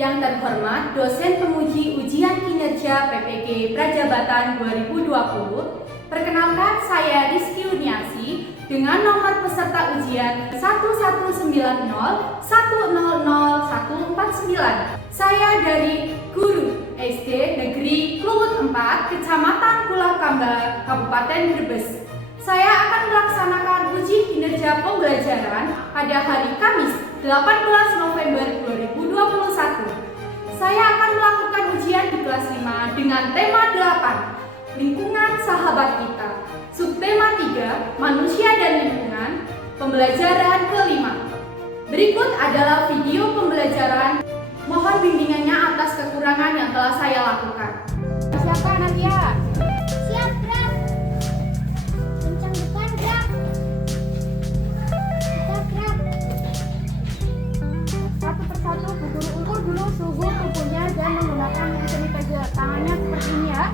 Yang terhormat dosen penguji ujian kinerja PPG Prajabatan 2020, perkenalkan saya Rizky Uniasi dengan nomor peserta ujian 1190100149. Saya dari Guru SD Negeri Kluwut 4, Kecamatan Pulau Kamba, Kabupaten Brebes. Saya akan melaksanakan uji kinerja pembelajaran pada hari Kamis 18 November 2021. Saya akan melakukan ujian di kelas 5 dengan tema 8, Lingkungan Sahabat Kita. Subtema 3, Manusia dan Lingkungan, pembelajaran kelima. Berikut adalah video pembelajaran. Mohon bimbingannya atas kekurangan yang telah saya lakukan. Siapa Nadia? Siap, Graf. Kencang depan, Graf. Kita, Graf. Satu persatu Bu Guru ukur dulu suhu tubuhnya dan menggunakan hand sanitizer. Tangannya seperti ini ya.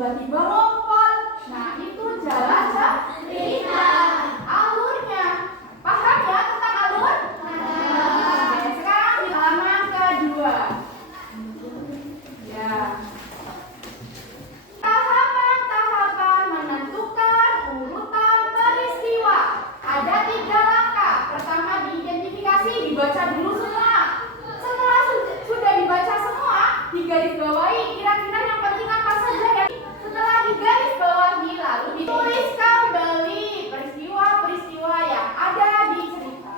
tiba-tiba ngompol. Nah, itu jalan cerita. Alurnya, paham ya tentang alur? Oke, sekarang di halaman kedua. Ya. Tahapan-tahapan menentukan urutan peristiwa. Ada 3 langkah. Pertama diidentifikasi, dibaca dulu semua. Setelah sudah dibaca semua, digarisbawahi kira-kira yang penting apa saja ya. Setelah digarisbawahi, lalu ditulis kembali peristiwa-peristiwa yang ada di cerita.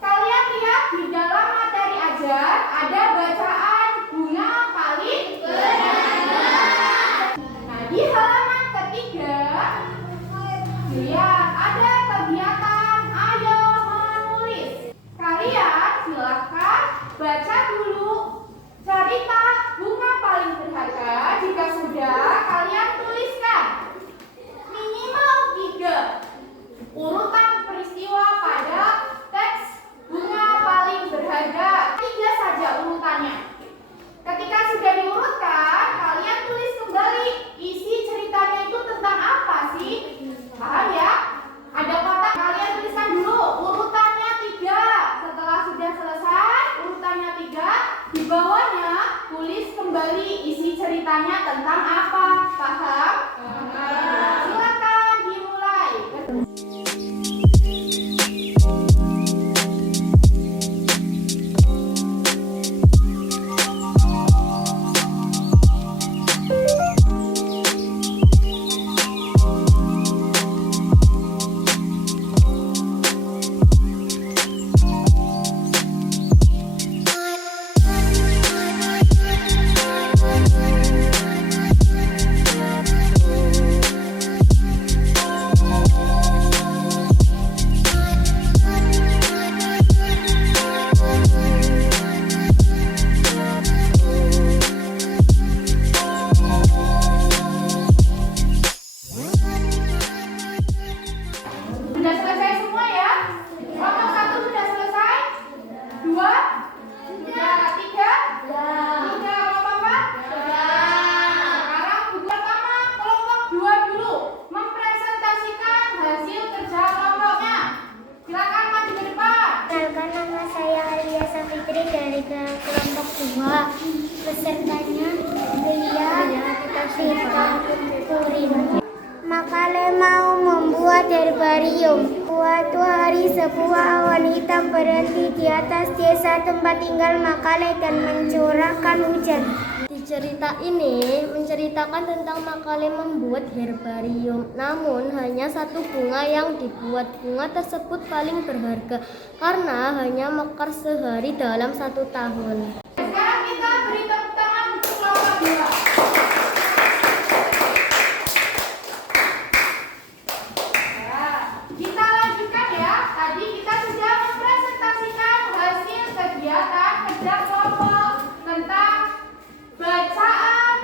Kalian lihat di dalam materi ajar ada bacaan bunga paling berharga. Nah, di halaman ketiga, lihat ada kegiatan ayo menulis. Kalian silakan baca dulu cerita bunga paling berharga. Jika sudah, kalian tuliskan minimal 3 urutan peristiwa pada teks bunga paling berharga. 3 saja urutannya. Ketika sudah diurutkan, kalian tulis kembali isi ceritanya itu tentang apa sih? Paham ya? Ada kotak, kalian tuliskan dulu urutannya 3. Setelah sudah selesai urutannya 3, di bawahnya tulis kembali isi ceritanya tentang apa. Paham? Silakan dimulai. Sudah selesai semua ya? Kelompok 1 sudah selesai? 2? Sudah. 3? Sudah. Kelompok 4? Sekarang buku pertama kelompok 2 dulu. Mempresentasikan hasil kerja kelompoknya. Silakan maju ke depan. Perkenalkan, nama saya Alia Safitri dari kelompok 2. Pesertanya Ria Vita Kurin. Makale mau membuat herbarium. Suatu hari sebuah awan hitam berhenti di atas desa tempat tinggal Makale dan mencurahkan hujan. Di cerita ini menceritakan tentang Makale membuat herbarium. Namun hanya 1 bunga yang dibuat. Bunga tersebut paling berharga karena hanya mekar sehari dalam 1 tahun. Sekarang kita beri tepuk tangan untuk kelompok 2. Kita lanjutkan ya. Tadi kita sudah mempresentasikan hasil kegiatan kerja kelompok tentang bacaan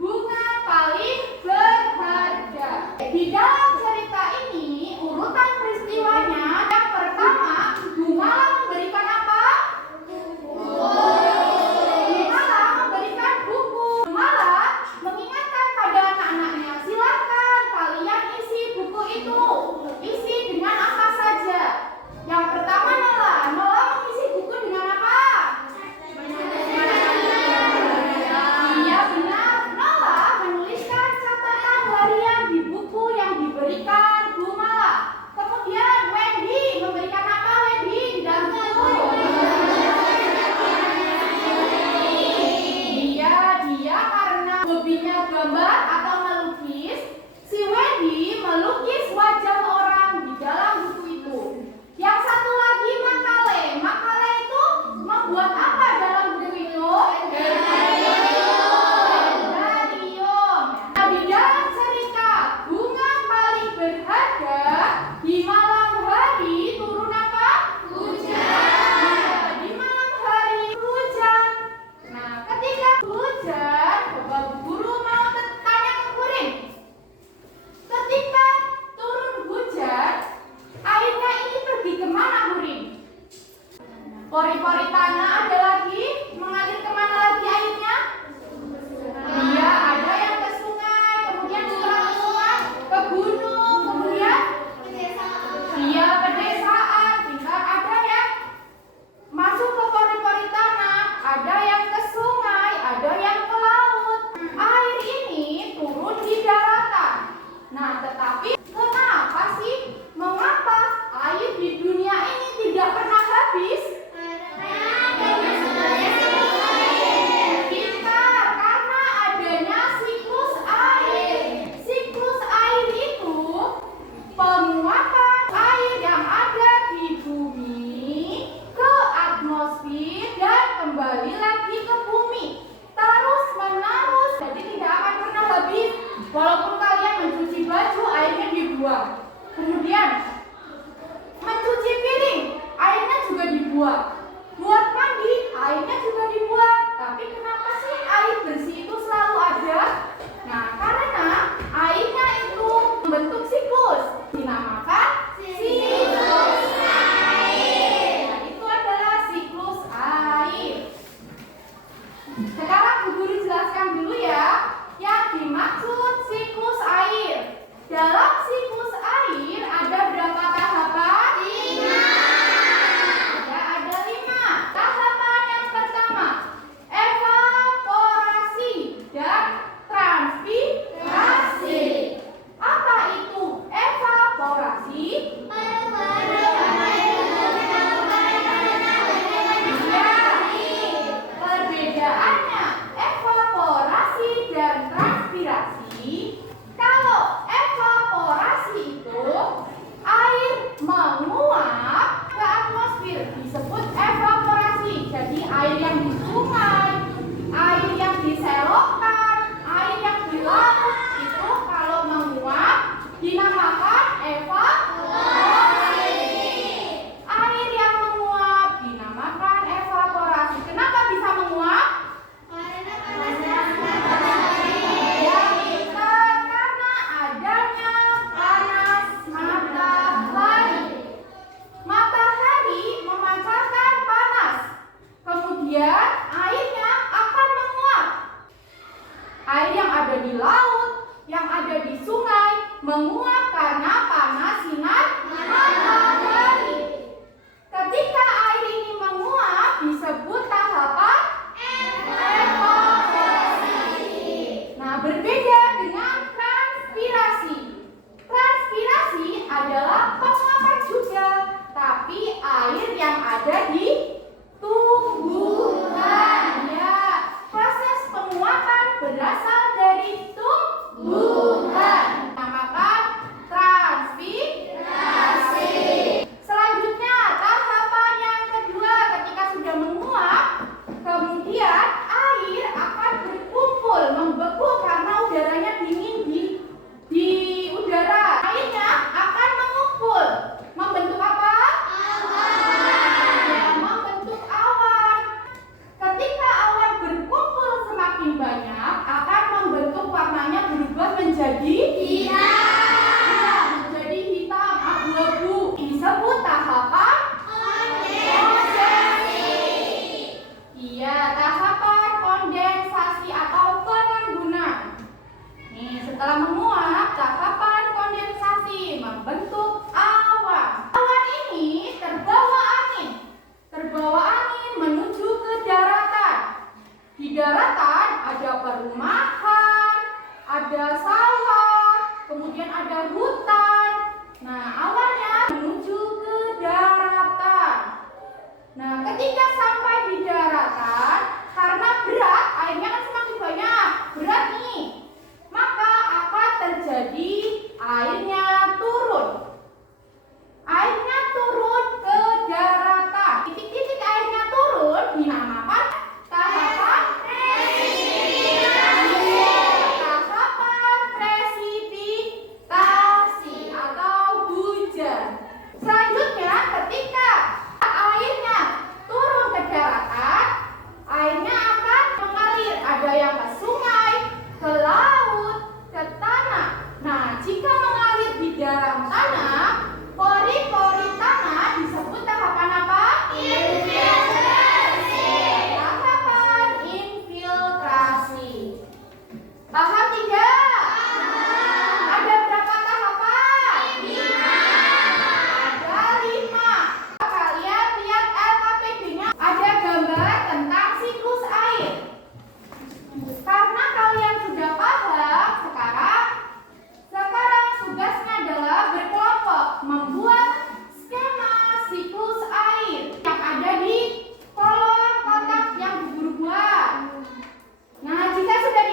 bunga paling berharga. Di dalam cerita ini urutan peristiwanya yang pertama, bunga memberikan apa? Pori-pori tanah ada lagi, mengalir kemana lagi airnya? Iya, ada yang ke sungai, kemudian kemudian airnya akan menguap. Air yang ada di laut, yang ada di sungai menguap karena panas sinar matahari. Ketika air ini menguap disebut tahapan evaporasi. Nah, berbeda dengan transpirasi. Transpirasi adalah penguapan juga, tapi air yang ada di tumbuhan. Ya, proses penguapan berasal dari tumbuhan. Namakan transpirasi. Selanjutnya, tahapan yang kedua, ketika sudah menguap, kemudian air akan berkumpul, membeku karena udaranya dingin di udara. Airnya akan mengumpul, membentuk apa? Ya, membentuk awan. Ketika awan berkumpul semakin banyak, akan membentuk warnanya berubah menjadi hitam. Menjadi hitam abu-abu. Disebut tahapan kondensasi. Iya, tahapan kondensasi atau pengembunan. Nih, setelah menguap, tahapan kondensasi membentuk awan. Awan ini terbawa angin. Terbawa angin menuju ke daratan. Di daratan ada perumahan, ada sawah, kemudian ada hutan. Nah, awannya menuju ke daratan. Nah, ketika sampai di daratan, karena berat, airnya kan semakin banyak, berat nih, maka akan terjadi airnya turun. Airnya turun ke daratan. Titik-titik airnya turun dinamakan tahapan presipitasi atau hujan. Selanjutnya, ketika airnya turun ke daratan, airnya akan mengalir. Ada yang ke sungai, ke laut, ke tanah. Nah, jika mengalir di dalam tanah, pori-pori tanah disebut tahapan apa? Infiltrasi. Tahapan infiltrasi. Paham tidak? Ada berapa tahapan? 5. Ada 5. Kalian lihat LKPD-nya. Ada gambar tentang siklus air. Karena kalian sudah paham, sekarang tugasnya adalah berkelompok membuat skema siklus air yang ada di kolom kotak yang Guru buat. Nah, jika sudah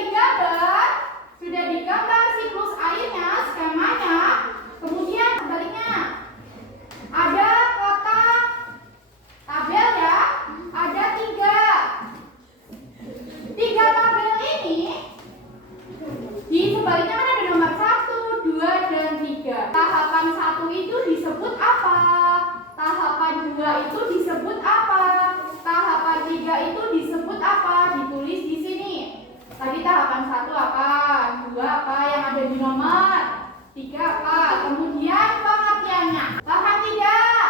digambar siklus airnya, skemanya, kemudian sebaliknya ada kotak tabel ya, ada 3 tabel ini. Di sebaliknya kan ada nomor 1, 2, dan 3. Tahapan 1 itu disebut apa? Tahapan 2 itu disebut apa? Tahapan 3 itu disebut apa? Ditulis di sini. Tadi tahapan 1 apa? 2 apa? Yang ada di nomor 3 apa? Kemudian pengertiannya. Paham tidak?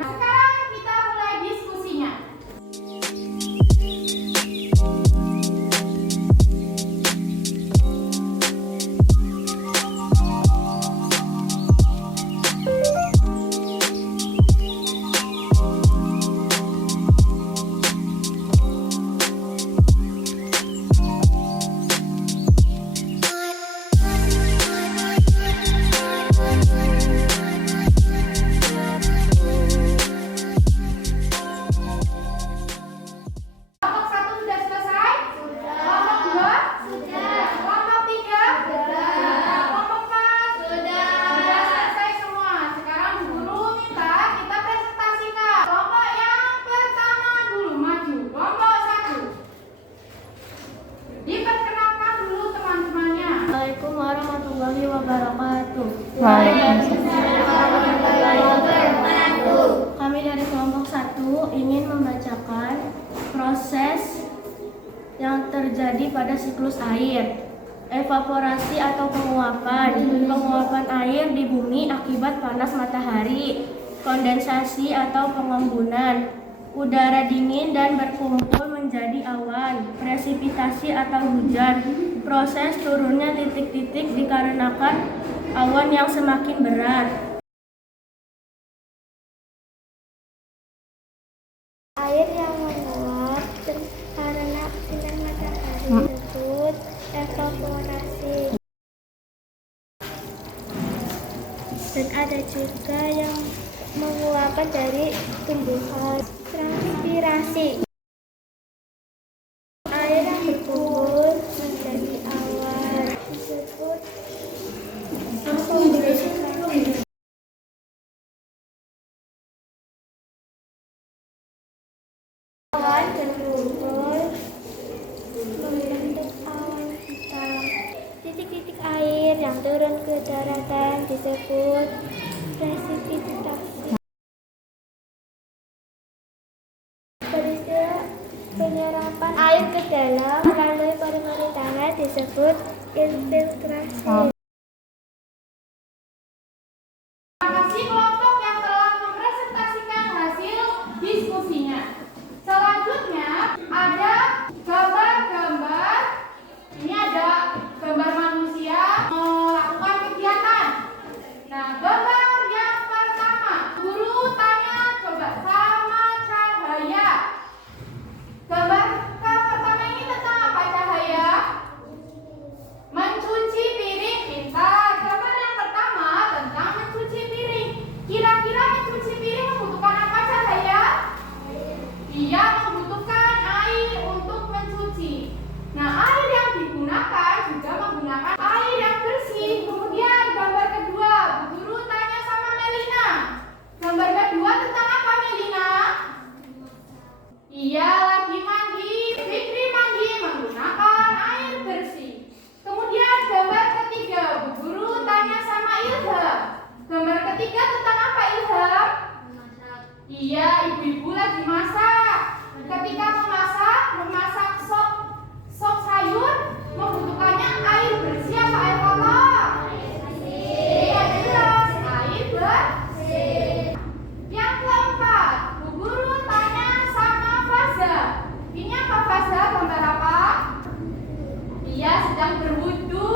Nah, sekarang kita mulai diskusinya. wabarakatuh. Kami dari kelompok 1 ingin membacakan proses yang terjadi pada siklus air. Evaporasi atau penguapan. Penguapan air di bumi akibat panas matahari. Kondensasi atau pengembunan. Udara dingin dan berkumpul menjadi awan, presipitasi atau hujan. Proses turunnya titik-titik dikarenakan awan yang semakin berat. Air yang menguap karena sinar matahari disebut evaporasi. Dan ada juga yang menguapkan dari tumbuhan, transpirasi. Air yang berkumpul menjadi awan disebut kondensasi. Awan berkumpul membentuk awan hitam. Titik-titik air yang turun ke daratan disebut presipitasi. Peristiwa penyerapan air ke dalam melalui pori-pori tanah disebut infiltrasi. Terima kasih kelompok yang telah mempresentasikan hasil diskusinya. Selanjutnya ada gambar-gambar. Ini ada gambar manusia melakukan kegiatan. Nah, gambar yang pertama, guru tanya coba sama cahaya. Gambar pertama ini tentang apa cahaya? Mencuci piring, pintar. Gambar yang pertama tentang mencuci piring. Kira-kira mencuci piring membutuhkan apa cahaya? Iya, membutuhkan air untuk mencuci. Nah, air yang digunakan juga menggunakan air yang bersih. Kemudian gambar kedua, Bu Guru tanya sama Melina. Gambar kedua tentang apa Melina? Iya, lagi mandi. Fikri mandi menggunakan air bersih. Kemudian gambar ketiga, Bu Guru tanya sama Ilham. Gambar ketiga tentang apa Ilham? Iya, ibu-ibu lagi masak. Ketika memasak sop sayur, membutuhkannya air bersih atau air kotor? Iya, jelas, air bersih. Yang keempat, Bu Guru tanya sama Faza. Ini apa Faza? Gambar apa? Iya, sedang berwudu.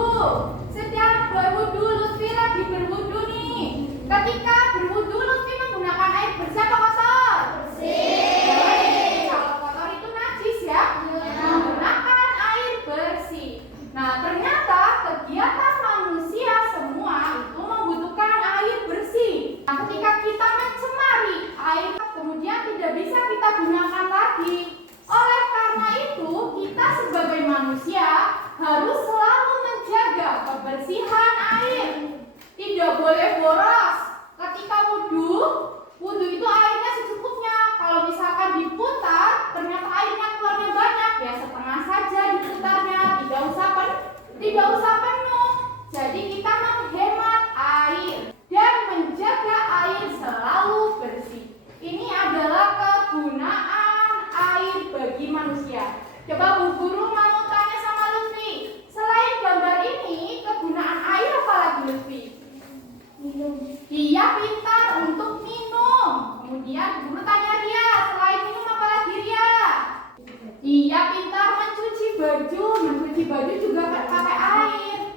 Lutfi lagi berwudu nih. Ketika berwudu, Lutfi menggunakan air bersih atau kotor? Bersih. Kalau kotor itu najis ya. Menggunakan air bersih. Nah, ternyata kegiatan manusia semua itu membutuhkan air bersih. Nah, ketika kita mencemari air, kemudian tidak bisa kita gunakan lagi. Oleh karena itu, kita sebagai manusia harus selalu menjaga kebersihan air. Tidak boleh boros. Ketika wudhu itu airnya secukupnya. Kalau misalkan diputar, ternyata airnya keluarnya banyak, ya setengah saja diputarnya, tidak usah penuh. Jadi kita menghemat air dan menjaga air selalu bersih. Ini adalah kegunaan air bagi manusia. Coba Bu Guru mau tanya sama Lutfi. Selain gambar ini, kegunaan air apa lagi Lutfi? Minum. Dia pintar untuk minum. Kemudian Guru tanya Ria, selain minum apa lagi Ria? Dia pintar mencuci baju. Mencuci baju juga pakai air.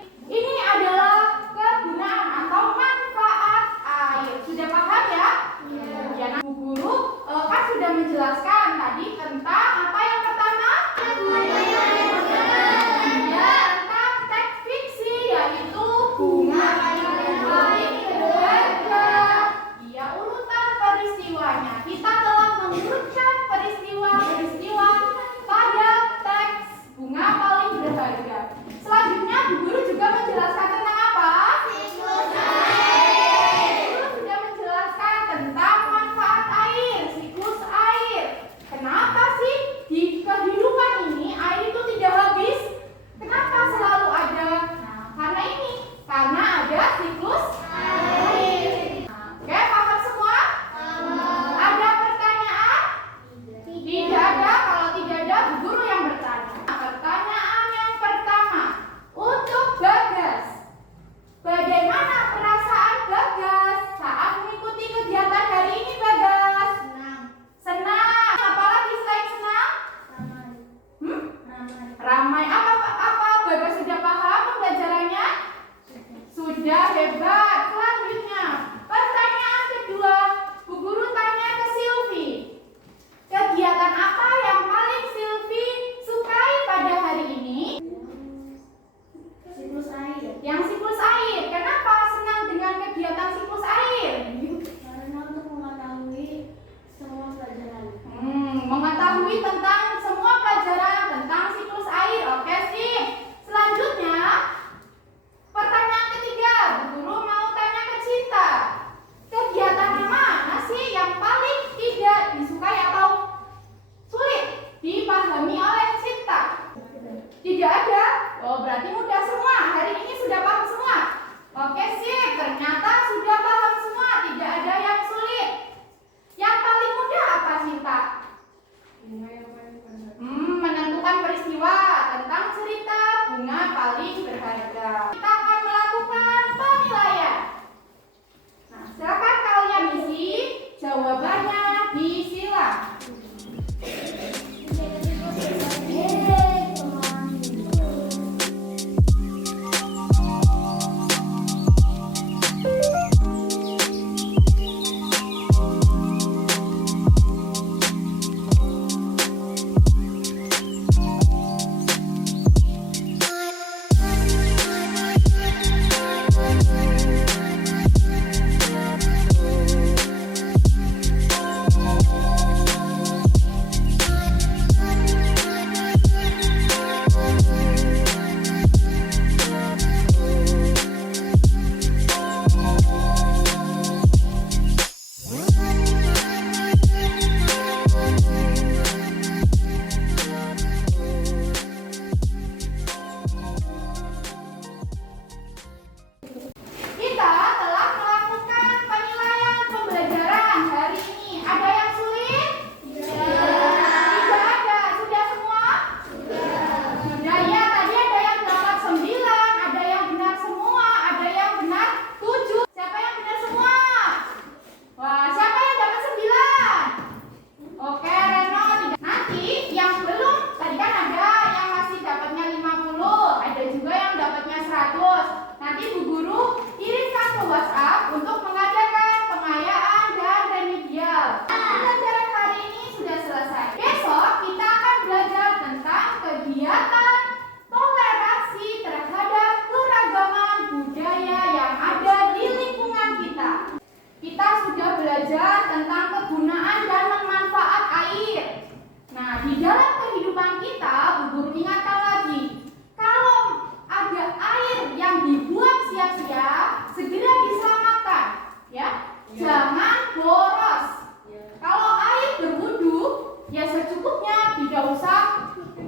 Nah, di dalam kehidupan kita, Bu Guru ingatkan lagi, kalau ada air yang dibuang sia-sia, segera diselamatkan, ya. Jangan boros. Kalau air berwudu, ya secukupnya, tidak usah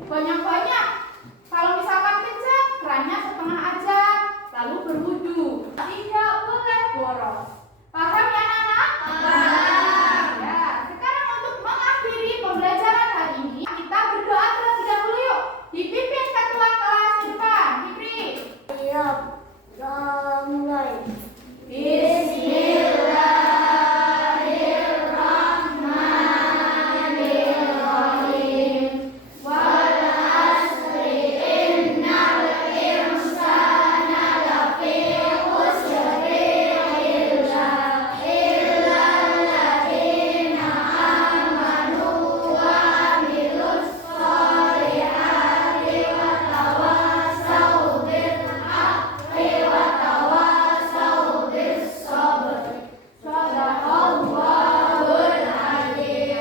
banyak-banyak. Kalau misalkan kencang, kerannya setengah aja, lalu berwudu. Tidak boleh boros. Paham ya anak-anak? Paham. Ya, sekarang untuk mengakhiri pembelajaran hari ini, kita berdoa terlebih dahulu yuk. Dipimpin ketua kelas di depan, Fikri. Siap. Mulai.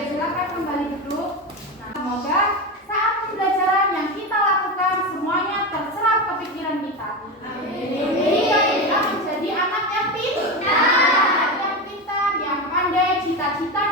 Silakan kembali duduk. Nah, semoga saat pembelajaran yang kita lakukan semuanya terserap ke pikiran kita. Sehingga kita menjadi anak yang pintar, yang pandai, cita-cita